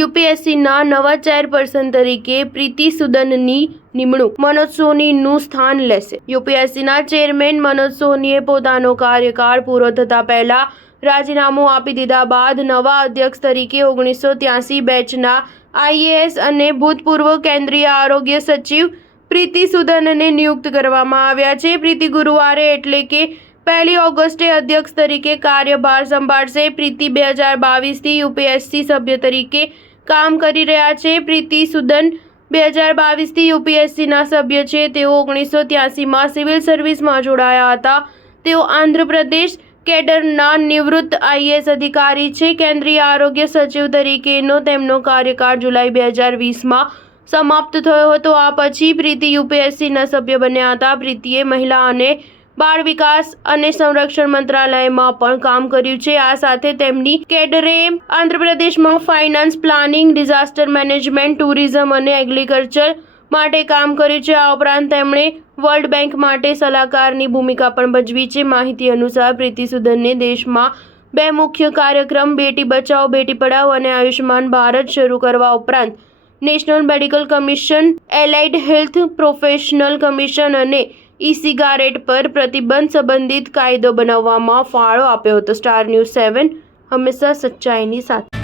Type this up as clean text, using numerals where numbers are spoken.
યુપીએસસીના નવા ચેરપર્સન તરીકે પ્રીતિ સુદનની નિમણૂક મનોજ સોનીનું સ્થાન લેશે। યુપીએસસીના ચેરમેન મનોજ સોનીએ પોતાનો કાર્યકાળ પૂરો થતા પહેલા રાજીનામું આપી દીધા બાદ નવા અધ્યક્ષ તરીકે 1983 બેચના આઈએએસ અને ભૂતપૂર્વ કેન્દ્રીય આરોગ્ય સચિવ પ્રીતિ સુદનને નિયુક્ત કરવામાં આવ્યા છે। પ્રીતિ ગુરુવારે એટલે કે 1 ઓગસ્ટે અધ્યક્ષ તરીકે કાર્યભાર સંભાળશે। પ્રીતિ 2022થી યુપીએસસી સભ્ય તરીકે કામ કરી રહ્યા છે। પ્રીતિ સુદન 2022થી યુપીએસસીના સભ્ય છે। તેઓ 1983માં સિવિલ સર્વિસમાં જોડાયા હતા। તેઓ આંધ્રપ્રદેશ કેડરના નિવૃત્ત આઈએએસ અધિકારી છે। કેન્દ્રીય આરોગ્ય સચિવ તરીકેનો તેમનો કાર્યકાળ જુલાઈ 2020માં સમાપ્ત થયો હતો। આ પછી પ્રીતિ યુપીએસસીના સભ્ય બન્યા હતા। પ્રીતિએ મહિલા અને બાળ વિકાસ અને સંરક્ષણ મંત્રાલયમાં પણ કામ કર્યું છે। આ સાથે તેમની કેડરે આંધ્રપ્રદેશમાં finance, planning, disaster management, tourism અને એગ્રીકલ્ચર માટે કામ કર્યું છે। આ ઉપરાંત તેમણે વર્લ્ડ બેંક માટે સલાહકારની ભૂમિકા પણ ભજવી છે। માહિતી અનુસાર પ્રીતિ સુદનને દેશમાં 2 મુખ્ય કાર્યક્રમ બેટી બચાવો બેટી પઢાઓ અને આયુષ્માન ભારત શરૂ કરવા ઉપરાંત national medical commission, allied health professional commission અને ઈ-સિગારેટ પર પ્રતિબંધ સંબંધિત કાયદો બનાવવામાં ફાળો આપ્યો હતો। સ્ટાર ન્યૂઝ 7 હંમેશા સચ્ચાઈની સાથે।